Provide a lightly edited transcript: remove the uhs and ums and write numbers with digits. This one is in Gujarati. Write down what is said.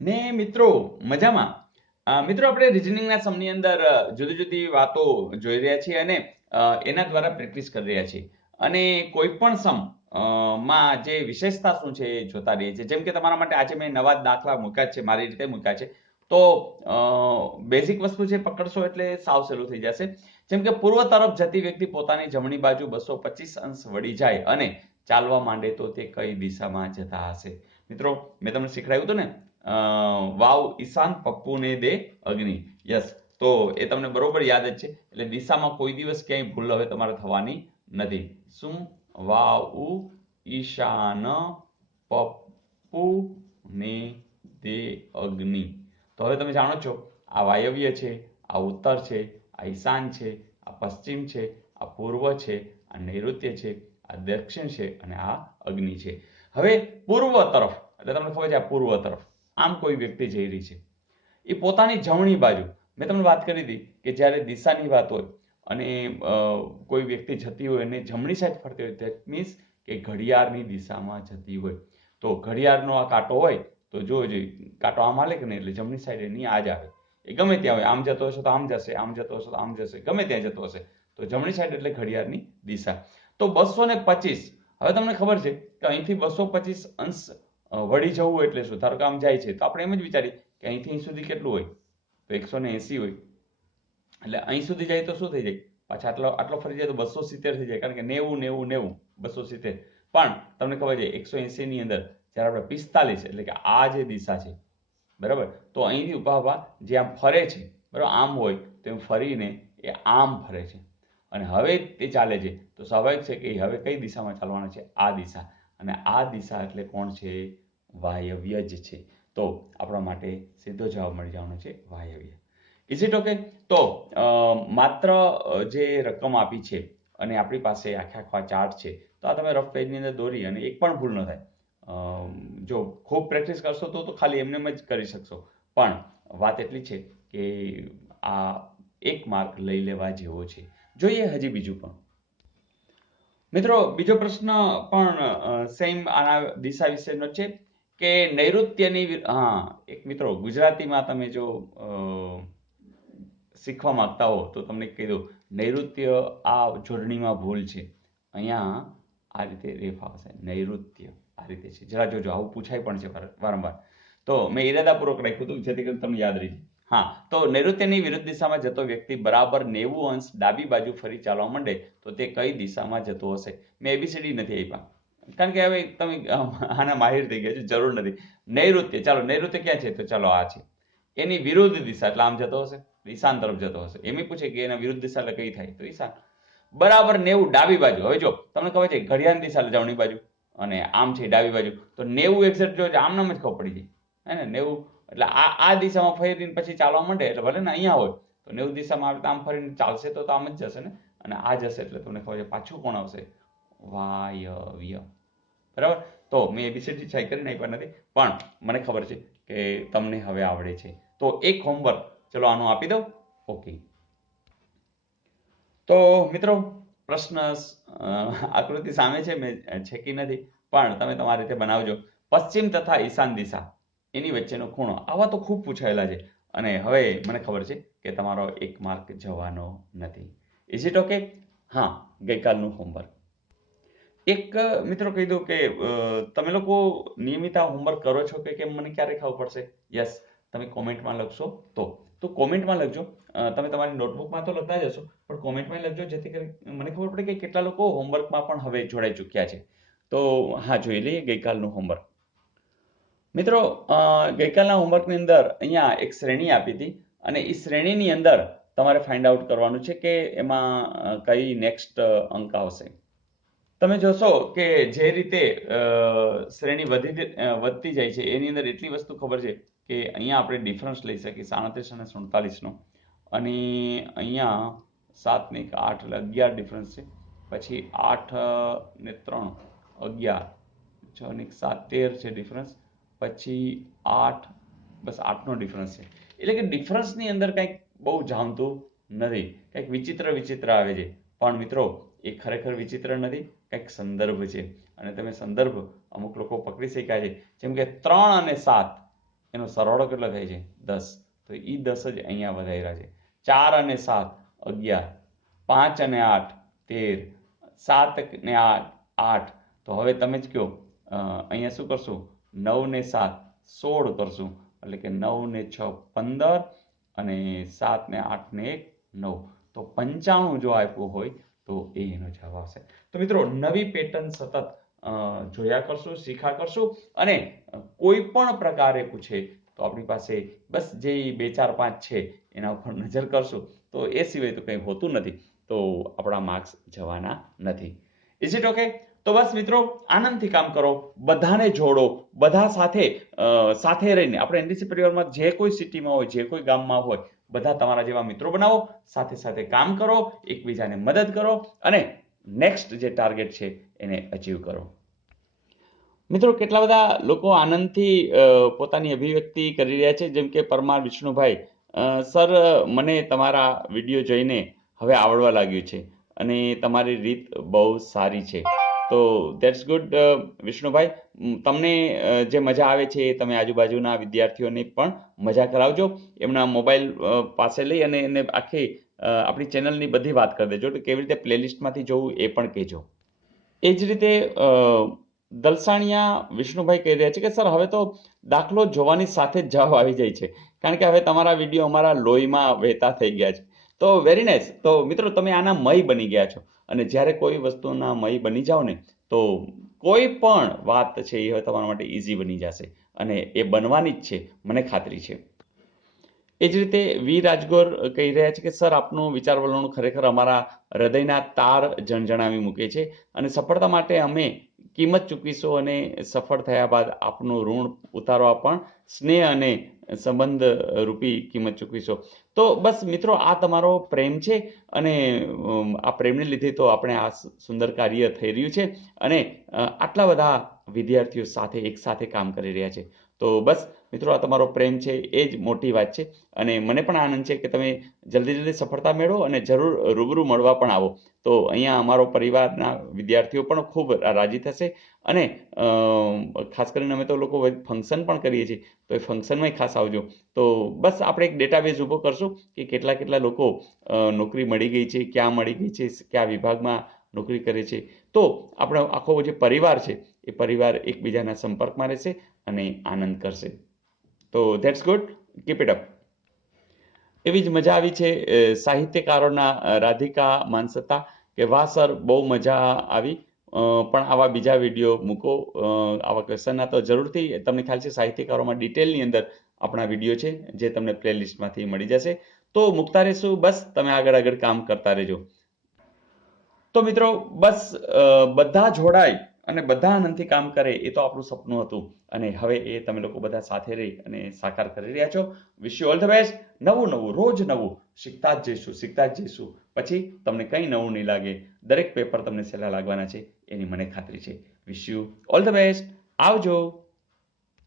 ને મિત્રો મજામાં. મિત્રો આપણે રિઝનિંગના સમની અંદર જુદી જુદી વાતો જોઈ રહ્યા છીએ અને એના દ્વારા પ્રેક્ટિસ કરી રહ્યા છીએ. અને કોઈ પણ સમ માં જે વિશેષતા શું છે એ જોતા રહીએ છીએ. જેમ કે તમારા માટે આજે મેં નવા દાખલા મૂક્યા છે, મારી રીતે મૂક્યા છે. તો બેઝિક વસ્તુ છે, પકડશો એટલે સાવ સહેલું થઈ જશે. જેમ કે પૂર્વ તરફ જતી વ્યક્તિ પોતાની જમણી બાજુ 225 અંશ વળી જાય અને ચાલવા માંડે તો તે કઈ દિશામાં જતા હશે? મિત્રો મેં તમને શીખવાડ્યું હતું ને, વાવ ઈશાન પપ્પુને દે અગ્નિ. યસ, તો એ તમને બરોબર યાદ જ છે. એટલે દિશામાં કોઈ દિવસ ક્યાંય ભૂલ હવે તમારે થવાની નથી. શું? વાવ ઈશાન પપ્પુને દે અગ્નિ. તો હવે તમે જાણો છો, આ વાયવ્ય છે, આ ઉત્તર છે, આ ઈશાન છે, આ પશ્ચિમ છે, આ પૂર્વ છે, આ નૈઋત્ય છે, આ દક્ષિણ છે અને આ અગ્નિ છે. હવે પૂર્વ તરફ એટલે તમને ખબર છે આ પૂર્વ તરફ આમ કોઈ વ્યક્તિ જઈ રહી છે. એ પોતાની જમણી બાજુ, મેં તમને વાત કરી હતી કે જ્યારે દિશાની વાત હોય અને કોઈ વ્યક્તિ જતી હોય અને જમણી સાઈડ ફરતી હોય, ધેટ મીન્સ કે ઘડિયાળની દિશામાં જતી હોય. તો ઘડિયાળનો આ કાંટો હોય તો જોજો, કાંટો આમ હાલે કે નહીં, એટલે જમણી સાઈડ એની આ જ આવે. એ ગમે ત્યાં હોય, આમ જતો હશે તો આમ જશે, આમ જતો હશે તો આમ જશે, ગમે ત્યાં જતો હશે. તો જમણી સાઈડ એટલે ઘડિયાળની દિશા. તો 225, હવે તમને ખબર છે કે અહીંથી 225 અંશ વળી જવું એટલે શું? ધારો કે આમ જાય છે તો આપણે એમ જ વિચારીએ કે અહીંથી અહીં સુધી કેટલું હોય, તો 180 હોય. એટલે અહીં સુધી જાય તો શું થઈ જાય? પાછા આટલો ફરી જાય તો 270 થઈ જાય, કારણ કે 90 90 90 270. પણ તમને ખબર છે 180 ની અંદર જ્યારે આપણે 45 એટલે કે આ જે દિશા છે, બરાબર, તો અહીંથી ઉભા જે આમ ફરે છે, બરાબર, આમ હોય તો એમ ફરીને એ આમ ફરે છે અને હવે તે ચાલે છે. તો સ્વાભાવિક છે કે હવે કઈ દિશામાં ચાલવાનું છે? આ દિશા. અને આ દિશા એટલે કોણ છે? વાયવ્ય જ છે. તો આપણા માટે સીધો જવાબ મળી જવાનો છે વાયવ્ય. Is it okay? તો માત્ર જે રકમ આપી છે અને આપણી પાસે આખા ચાર્ટ છે, તો આ તમે રફ પેજની અંદર દોરી અને એક પણ ભૂલ ન થાય. જો ખૂબ પ્રેક્ટિસ કરશો તો ખાલી એમને જ કરી શકશો. પણ વાત એટલી છે કે આ એક માર્ક લઈ લેવા જેવો છે. જોઈએ હજી બીજું પણ. મિત્રો બીજો પ્રશ્ન પણ સેમ આના દિશા વિશેનો છે કે નૈઋત્યની, હા, એક મિત્રો ગુજરાતીમાં તમે જો શીખવા માંગતા હો તો તમને કહી દઉં, નૈઋત્ય આ જોડણીમાં ભૂલ છે. અહીંયા આ રીતે રેફ આવશે, નૈઋત્ય આ રીતે છે. જરા જોજો, આવું પૂછાય પણ છે વારંવાર. તો મેં ઇરાદાપૂર્વક રાખ્યું હતું જેથી કરીને તમને યાદ રહી જાય. હા, તો નૈઋત્યની વિરુદ્ધ દિશામાં જતો વ્યક્તિ બરાબર 90 અંશ ડાબી બાજુ ફરી ચાલવા માંડે તો તે કઈ દિશામાં જતો હશે? મેં એબીસીડી નથી આપ્યા, કારણ કે હવે તમે આના માહિર થઈ ગયા છો, જરૂર નથી. નૈઋત્ય, ચાલો નૈઋત્ય ક્યાં છે? તો ચાલો આ છે. એની વિરુદ્ધ દિશા એટલે આમ જતો હશે, ઈશાન તરફ જતો હશે. એમ પૂછે કે એના વિરુદ્ધ દિશા એટલે કઈ થાય? તો ઈશાન. બરાબર 90 ડાબી બાજુ. હવે જો તમને ખબર છે ઘડિયાળની દિશા એટલે જમણી બાજુ અને આમ છે ડાબી બાજુ, તો 90 એક્ઝેક્ટ જો આમ નામ જ ખબર પડી જાય, હે ને? 90 એટલે આ દિશામાં ફરીને પછી ચાલવા માંડે એટલે ભલે ને અહીંયા હોય તો 90 દિશામાં આવે તો આમ ફરીને ચાલશે તો આમ જ જશે ને. અને આ જશે એટલે તમને ખબર છે પાછું કોણ આવશે? વાયવ્ય. બરાબર. તો મેં એબીસીડી ટ્રાય કરીને આપ્યા નથી, પણ મને ખબર છે કે તમને હવે આવડે છે. તો એક હોમવર્ક ચલો આનું આપી દઉં. ઓકે. તો મિત્રો પ્રશ્ન આકૃતિ સામે છે, મેં છેકી નથી, પણ તમે તમારી રીતે બનાવજો. પશ્ચિમ તથા ઈશાન દિશા એની વચ્ચેનો ખૂણો, આવા તો ખૂબ પૂછાયેલા છે. અને હવે મને ખબર છે કે તમારો એક માર્ક જવાનો નથી. Is it okay? હા, ગઈકાલનું હોમવર્ક. એક મિત્રો કહી દઉં કે તમે લોકો નિયમિત આ હોમવર્ક કરો છો કે કેમ મને ક્યારે ખબર પડશે? યસ, તમે કોમેન્ટમાં લખશો તો કોમેન્ટમાં લખજો. તમે તમારી નોટબુકમાં તો લખતા જ હશો, પણ કોમેન્ટમાં લખજો જેથી કરી મને ખબર પડે કે કેટલા લોકો હોમવર્કમાં પણ હવે જોડાઈ ચૂક્યા છે. તો હા, જોઈ લઈએ ગઈકાલનું હોમવર્ક. મિત્રો ગઈકાલના હોમવર્કની અંદર અહીંયા એક શ્રેણી આપી હતી અને એ શ્રેણીની અંદર તમારે ફાઇન્ડ આઉટ કરવાનું છે કે એમાં કઈ નેક્સ્ટ અંક આવશે. તમે જોશો કે જે રીતે શ્રેણી વધતી જાય છે એની અંદર એટલી વસ્તુ ખબર છે કે અહીંયા આપણે ડિફરન્સ લઈ શકીએ 37 અને 47નો, અને અહીંયા 7 ને 8 એટલે 11 ડિફરન્સ છે. પછી 8 ને 3 11, 6 ને 7 13 છે ડિફરન્સ. પછી 8, બસ 8નો ડિફરન્સ છે. એટલે કે ડિફરન્સની અંદર કંઈક બહુ જામતું નથી, કંઈક વિચિત્ર વિચિત્ર આવે છે. પણ મિત્રો એ ખરેખર વિચિત્ર નથી, કંઈક સંદર્ભ છે. અને તમે સંદર્ભ અમુક લોકો પકડી શક્યા છે. જેમ કે 3 અને 7, એનો સરવાળો કેટલો થાય છે 10, તો એ 10 જ અહીંયા વધાર્યા છે. 4 અને 7 11, 5 અને 8 13, 7 ને 8, તો હવે તમે જ કહો અહીંયા શું કરશું, 9 ને 7 16 કરશું, એટલે કે 9 ને 6 15 અને 7 ને 8 ને 1 9, તો 95 જો આપ્યું હોય તો એ એનો જવાબ આવશે. તો મિત્રો નવી પેટર્ન સતત જોયા કરશું, શીખા કરશું, અને કોઈ પણ પ્રકારે પૂછે તો આપણી પાસે બસ જે 2 4 5 છે એના ઉપર નજર કરશું, તો એ સિવાય તો કંઈ હોતું નથી, તો આપણા માર્ક્સ જવાના નથી. Is it okay? તો બસ મિત્રો આનંદથી કામ કરો, બધાને જોડો, બધા સાથે રહીને આપણે એનડીસી પરિવારમાં જે કોઈ સિટીમાં હોય, જે કોઈ ગામમાં હોય, બધા તમારા જેવા મિત્રો બનાવો, સાથે સાથે કામ કરો, એકબીજાને મદદ કરો, અને નેક્સ્ટ જે ટાર્ગેટ છે એને અચીવ કરો. મિત્રો કેટલા બધા લોકો આનંદથી પોતાની અભિવ્યક્તિ કરી રહ્યા છે, જેમ કે પરમાર વિષ્ણુભાઈ, સર મને તમારા વિડીયો જોઈને હવે આવડવા લાગ્યું છે અને તમારી રીત બહુ સારી છે. તો ધેટ્સ ગુડ વિષ્ણુભાઈ, તમને જે મજા આવે છે એ તમે આજુબાજુના વિદ્યાર્થીઓને પણ મજા કરાવજો. એમના મોબાઈલ પાસે લઈ અને એને આખી આપણી ચેનલની બધી વાત કરી દેજો, તો કેવી રીતે પ્લેલિસ્ટમાંથી જોવું એ પણ કહેજો. એ જ રીતે દલસાણિયા વિષ્ણુભાઈ કહી રહ્યા છે કે સર હવે તો દાખલો જોવાની સાથે જ જવાબ આવી જાય છે, કારણ કે હવે તમારા વિડીયો અમારા લોહીમાં વહેતા થઈ ગયા છે. તો વેરી નાઇસ. તો મિત્રો તમે આના મય બની ગયા છો, અને જ્યારે કોઈ વસ્તુના મય બની જાઓ ને તો કોઈ પણ વાત છે એ હવે તમારા માટે ઇઝી બની જશે, અને એ બનવાની જ છે, મને ખાતરી છે. એ જ રીતે વી રાજગોર કહી રહ્યા છે કે સર આપનું વિચાર વલણ ખરેખર અમારા હૃદયના તાર જણજણાવી મૂકે છે, અને સફળતા માટે અમે કિંમત ચૂકવીશું, અને સફળ થયા બાદ આપનું ઋણ ઉતારવા પણ સ્નેહ અને સંબંધ રૂપી કિંમત ચૂકવીશું. તો બસ મિત્રો આ તમારો પ્રેમ છે, અને આ પ્રેમને લીધે તો આપણે આ સુંદર કાર્ય થઈ રહ્યું છે, અને આટલા બધા વિદ્યાર્થીઓ સાથે એકસાથે કામ કરી રહ્યા છે. તો બસ મિત્રો આ તમારો પ્રેમ છે એ જ મોટી વાત છે, અને મને પણ આનંદ છે કે તમે જલ્દી સફળતા મેળવો અને જરૂર રૂબરૂ મળવા પણ આવો. તો અહીંયા અમારો પરિવારના વિદ્યાર્થીઓ પણ ખૂબ રાજી થશે, અને ખાસ કરીને અમે તો લોકો ફંક્શન પણ કરીએ છીએ, તો એ ફંક્શનમાં ખાસ આવજો. તો બસ આપણે એક ડેટાબેઝ ઊભો કરશું કે કેટલા લોકો નોકરી મળી ગઈ છે, ક્યાં મળી ગઈ છે, કયા વિભાગમાં નોકરી કરે છે, તો આપણો આખો જે પરિવાર છે એ પરિવાર એકબીજાના સંપર્કમાં રહેશે અને આનંદ કરશે. તો that's good, keep it up. એવી જ મજા આવી છે સાહિત્યકારોના રાધિકા માનસતા કે વાહ સર બહુ મજા આવી, પણ આવા બીજા વિડીયો મૂકો આવા ક્વેશ્ચનના. તો જરૂરથી તમને ખ્યાલ છે સાહિત્યકારોમાં ડિટેલની અંદર આપણા વિડીયો છે જે તમને પ્લેલિસ્ટમાંથી મળી જશે. તો મૂકતા રહેશું, બસ તમે આગળ કામ કરતા રહેજો. તો મિત્રો બસ બધા જોડાય અને બધા આનંદથી કામ કરે એ તો આપણું સપનું હતું, અને હવે એ તમે લોકો બધા સાથે રહી અને સાકાર કરી રહ્યા છો. Wish you all the best. નવું રોજ નવું શીખતા જ જઈશું, પછી તમને કંઈ નવું નહીં લાગે. દરેક પેપર તમને સહેલા લાગવાના છે એની મને ખાતરી છે. Wish you all the best. આવજો.